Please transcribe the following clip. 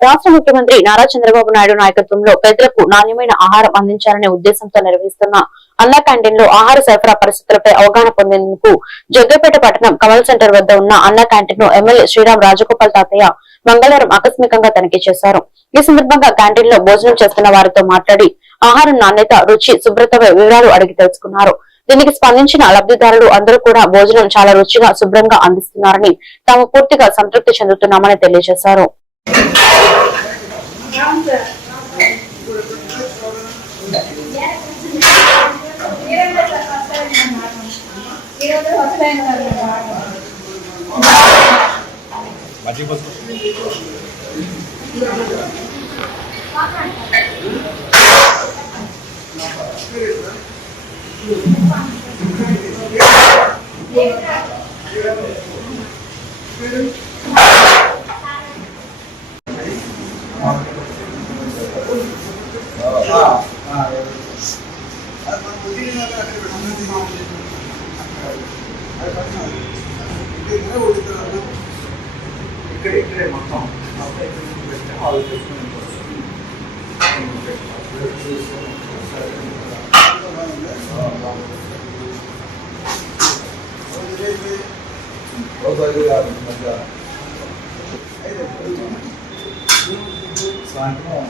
రాష్ట్ర ముఖ్యమంత్రి నారా చంద్రబాబు నాయుడు నాయకత్వంలో పేదలకు నాణ్యమైన ఆహారం అందించాలనే ఉద్దేశంతో నిర్వహిస్తున్న అన్న క్యాంటీన్ లో ఆహార సరఫరా పరిస్థితులపై అవగాహన పొందేందుకు జగ్గపేట పట్టణం కమల్ సెంటర్ వద్ద ఉన్న అన్న క్యాంటీన్ ను ఎమ్మెల్యే శ్రీరామ్ రాజగోపాల్ తాతయ్య మంగళవారం ఆకస్మికంగా తనిఖీ చేశారు. ఈ సందర్భంగా క్యాంటీన్ లో భోజనం చేస్తున్న వారితో మాట్లాడి ఆహారం నాణ్యత, రుచి, శుభ్రతపై వివరాలు అడిగి తెలుసుకున్నారు. దీనికి స్పందించిన లబ్ధిదారులు అందరూ కూడా భోజనం చాలా రుచిగా, శుభ్రంగా అందిస్తున్నారని, తాము పూర్తిగా సంతృప్తి చెందుతున్నామని తెలియజేశారు. ఇక్కడే మొత్తం సాయంత్రం